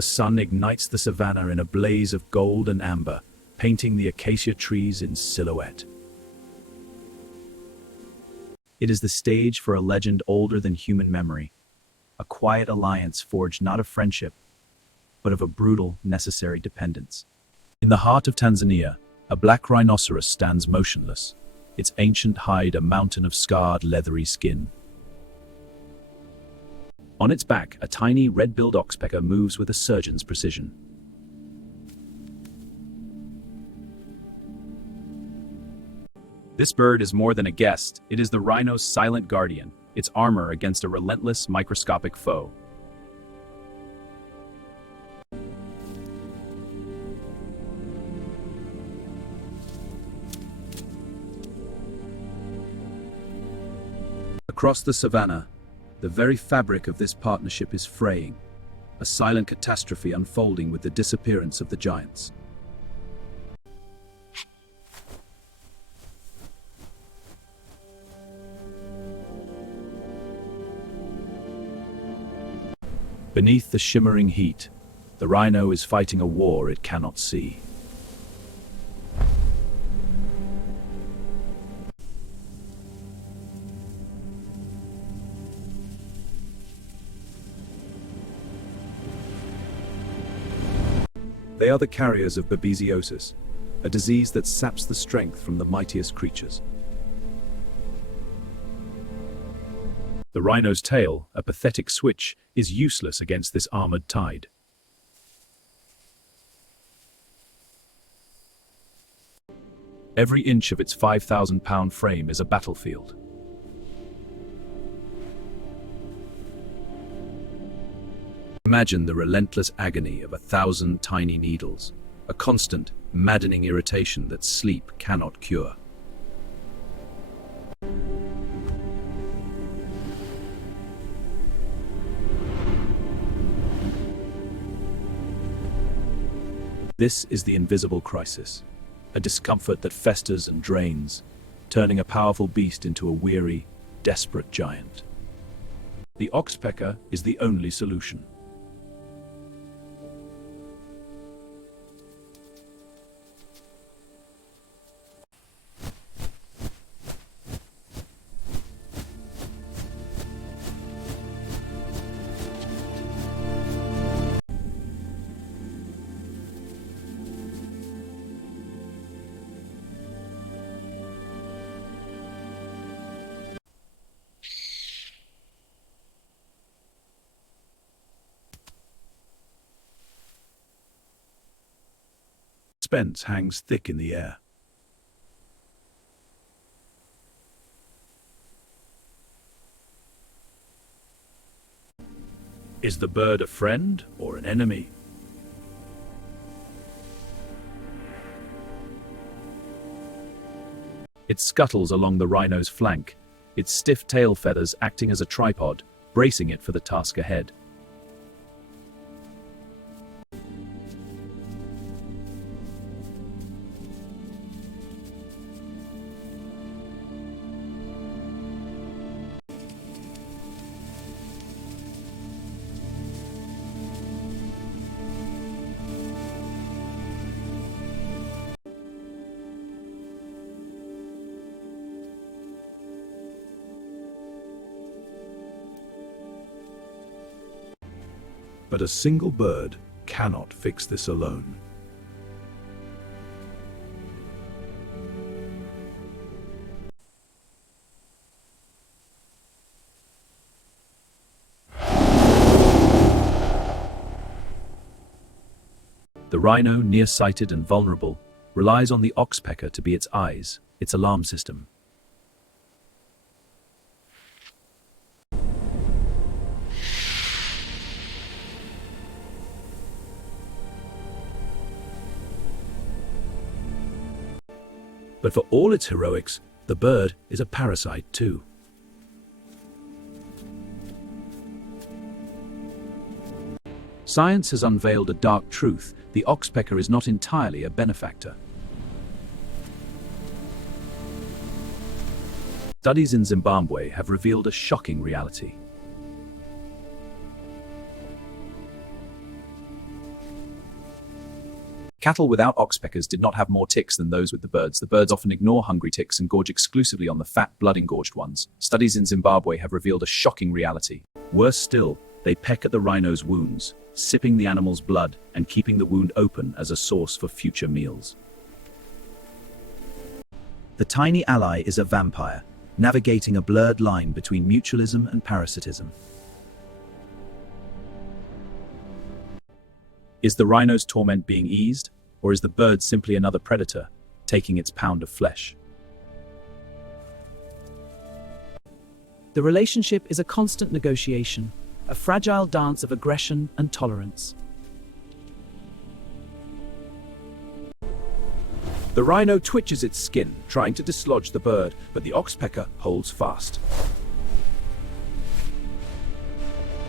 The sun ignites the savanna in a blaze of gold and amber, painting the acacia trees in silhouette. It is the stage for a legend older than human memory, a quiet alliance forged not of friendship, but of a brutal, necessary dependence. In the heart of Tanzania, a black rhinoceros stands motionless, its ancient hide a mountain of scarred, leathery skin. On its back, a tiny red-billed oxpecker moves with a surgeon's precision. This bird is more than a guest, it is the rhino's silent guardian, its armor against a relentless, microscopic foe. Across the savanna, the very fabric of this partnership is fraying, a silent catastrophe unfolding with the disappearance of the giants. Beneath the shimmering heat, the rhino is fighting a war it cannot see. They are the carriers of babesiosis, a disease that saps the strength from the mightiest creatures. The rhino's tail, a pathetic switch, is useless against this armored tide. Every inch of its 5,000-pound frame is a battlefield. Imagine the relentless agony of 1,000 tiny needles, a constant, maddening irritation that sleep cannot cure. This is the invisible crisis, a discomfort that festers and drains, turning a powerful beast into a weary, desperate giant. The oxpecker is the only solution. Suspense hangs thick in the air. Is the bird a friend or an enemy? It scuttles along the rhino's flank, its stiff tail feathers acting as a tripod, bracing it for the task ahead. But a single bird cannot fix this alone. The rhino, nearsighted and vulnerable, relies on the oxpecker to be its eyes, its alarm system. But for all its heroics, the bird is a parasite too. Science has unveiled a dark truth: the oxpecker is not entirely a benefactor. Studies in Zimbabwe have revealed a shocking reality. Cattle without oxpeckers did not have more ticks than those with the birds. The birds often ignore hungry ticks and gorge exclusively on the fat, blood-engorged ones. Studies in Zimbabwe have revealed a shocking reality. Worse still, they peck at the rhino's wounds, sipping the animal's blood and keeping the wound open as a source for future meals. The tiny ally is a vampire, navigating a blurred line between mutualism and parasitism. Is the rhino's torment being eased, or is the bird simply another predator, taking its pound of flesh? The relationship is a constant negotiation, a fragile dance of aggression and tolerance. The rhino twitches its skin, trying to dislodge the bird, but the oxpecker holds fast.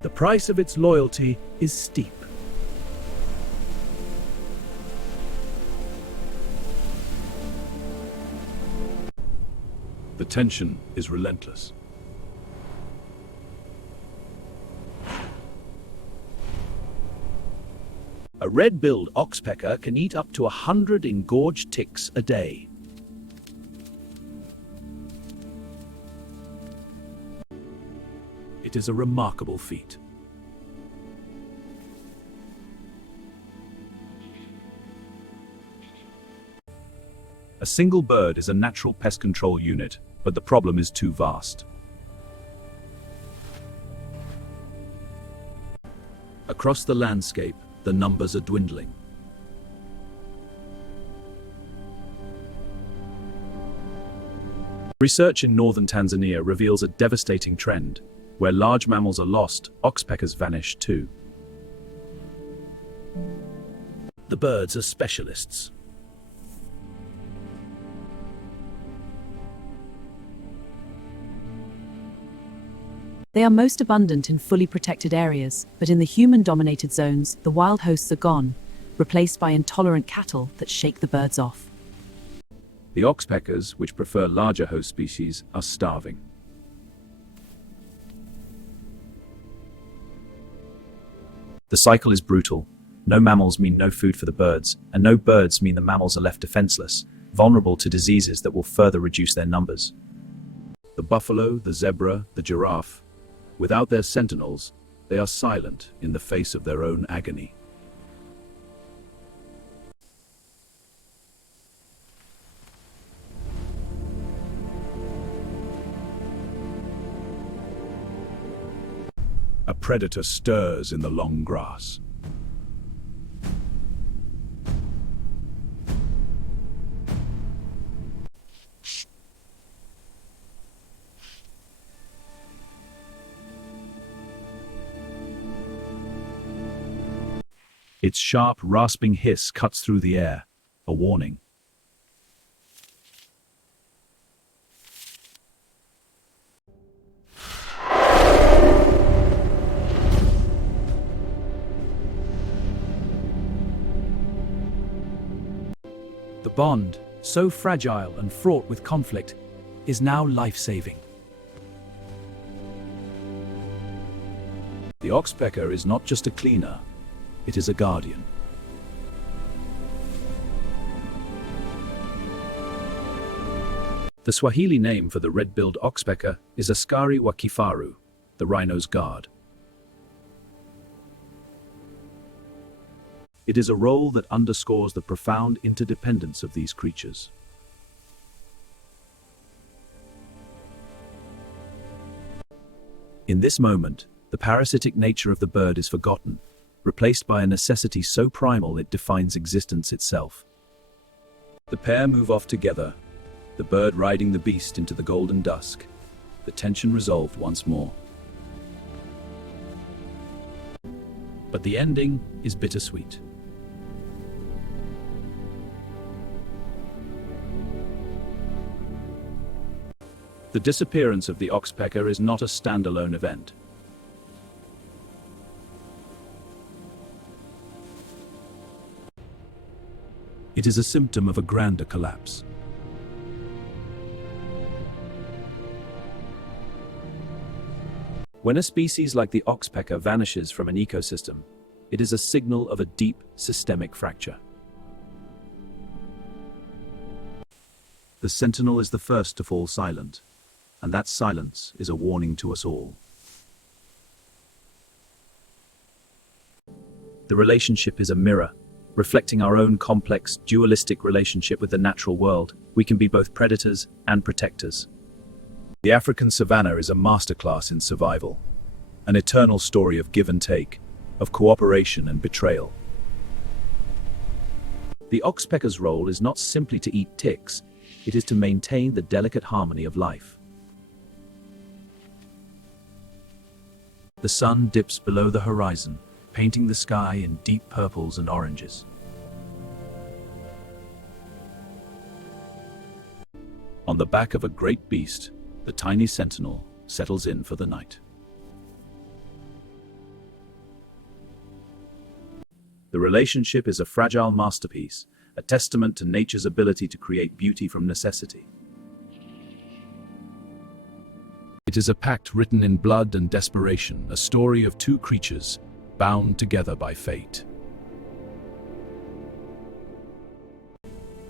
The price of its loyalty is steep. The tension is relentless. A red-billed oxpecker can eat up to 100 engorged ticks a day. It is a remarkable feat. A single bird is a natural pest control unit, but the problem is too vast. Across the landscape, the numbers are dwindling. Research in northern Tanzania reveals a devastating trend. Where large mammals are lost, oxpeckers vanish too. The birds are specialists. They are most abundant in fully protected areas, but in the human-dominated zones, the wild hosts are gone, replaced by intolerant cattle that shake the birds off. The oxpeckers, which prefer larger host species, are starving. The cycle is brutal. No mammals mean no food for the birds, and no birds mean the mammals are left defenseless, vulnerable to diseases that will further reduce their numbers. The buffalo, the zebra, the giraffe, without their sentinels, they are silent in the face of their own agony. A predator stirs in the long grass. Its sharp, rasping hiss cuts through the air, a warning. The bond, so fragile and fraught with conflict, is now life-saving. The oxpecker is not just a cleaner, it is a guardian. The Swahili name for the red-billed oxpecker is Askari wa Kifaru, the rhino's guard. It is a role that underscores the profound interdependence of these creatures. In this moment, the parasitic nature of the bird is forgotten, replaced by a necessity so primal it defines existence itself. The pair move off together, the bird riding the beast into the golden dusk, the tension resolved once more. But the ending is bittersweet. The disappearance of the oxpecker is not a standalone event. It is a symptom of a grander collapse. When a species like the oxpecker vanishes from an ecosystem, it is a signal of a deep systemic fracture. The sentinel is the first to fall silent, and that silence is a warning to us all. The relationship is a mirror, reflecting our own complex, dualistic relationship with the natural world. We can be both predators and protectors. The African savanna is a masterclass in survival, an eternal story of give and take, of cooperation and betrayal. The oxpecker's role is not simply to eat ticks, it is to maintain the delicate harmony of life. The sun dips below the horizon, painting the sky in deep purples and oranges. On the back of a great beast, the tiny sentinel settles in for the night. The relationship is a fragile masterpiece, a testament to nature's ability to create beauty from necessity. It is a pact written in blood and desperation, a story of two creatures bound together by fate.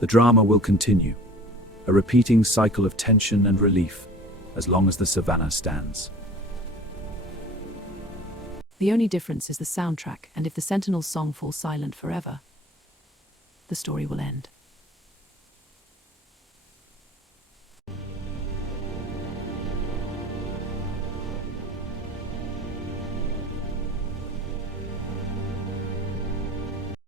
The drama will continue, a repeating cycle of tension and relief, as long as the savanna stands. The only difference is the soundtrack, and if the sentinel's song falls silent forever, the story will end.